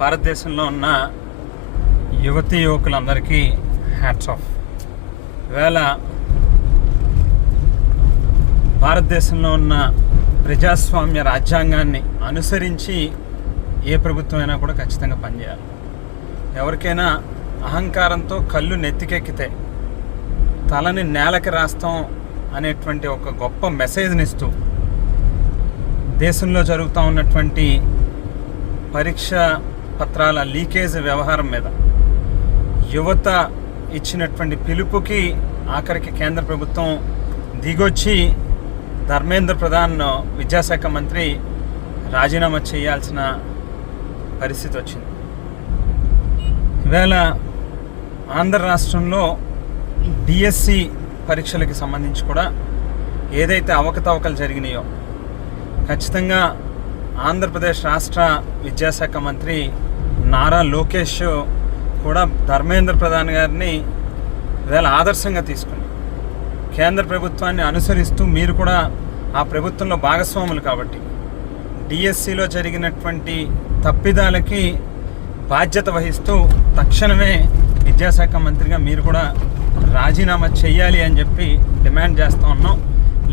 భారతదేశంలో ఉన్న యువతీ యువకులందరికీ హ్యాట్స్ ఆఫ్. ఈవేళ భారతదేశంలో ఉన్న ప్రజాస్వామ్య రాజ్యాంగాన్ని అనుసరించి ఏ ప్రభుత్వం అయినా కూడా ఖచ్చితంగా పనిచేయాలి. ఎవరికైనా అహంకారంతో కళ్ళు నెత్తికెక్కితే తలని నేలకి రాస్తాం అనేటువంటి ఒక గొప్ప మెసేజ్ని ఇస్తూ దేశంలో జరుగుతూ ఉన్నటువంటి పరీక్ష పత్రాల లీకేజ్ వ్యవహారం మీద యువత ఇచ్చినటువంటి పిలుపుకి ఆఖరికి కేంద్ర ప్రభుత్వం దిగొచ్చి ధర్మేంద్ర ప్రధాన్ విద్యాశాఖ మంత్రి రాజీనామా చేయాల్సిన పరిస్థితి వచ్చింది. ఈవేళ ఆంధ్ర రాష్ట్రంలో డిఎస్సి పరీక్షలకి సంబంధించి కూడా ఏదైతే అవకతవకలు జరిగినాయో ఖచ్చితంగా ఆంధ్రప్రదేశ్ రాష్ట్ర విద్యాశాఖ మంత్రి నారా లోకేష్ కూడా ధర్మేంద్ర ప్రధాన్ గారిని ఈవేళ ఆదర్శంగా తీసుకుని కేంద్ర ప్రభుత్వాన్ని అనుసరిస్తూ మీరు కూడా ఆ ప్రభుత్వంలో భాగస్వాములు కాబట్టి డిఎస్సిలో జరిగినటువంటి తప్పిదాలకి బాధ్యత వహిస్తూ తక్షణమే విద్యాశాఖ మంత్రిగా మీరు కూడా రాజీనామా చేయాలి అని చెప్పి డిమాండ్ చేస్తూ ఉన్నాం.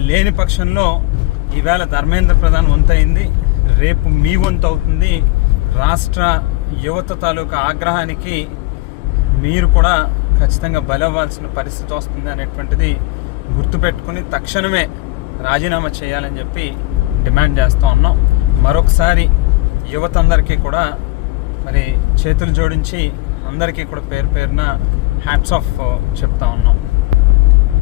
లేని పక్షంలో ఈవేళ ధర్మేంద్ర ప్రధాన్ వంతయింది, రేపు మీ వంతు అవుతుంది. రాష్ట్ర యువత తాలూకా ఆగ్రహానికి మీరు కూడా ఖచ్చితంగా బలవ్వాల్సిన పరిస్థితి వస్తుంది అనేటువంటిది గుర్తుపెట్టుకుని తక్షణమే రాజీనామా చేయాలని చెప్పి డిమాండ్ చేస్తూ ఉన్నాం. మరొకసారి యువత అందరికీ కూడా మరి చేతులు జోడించి అందరికీ కూడా పేరు పేరున హ్యాట్స్ ఆఫ్ చెప్తా ఉన్నాం.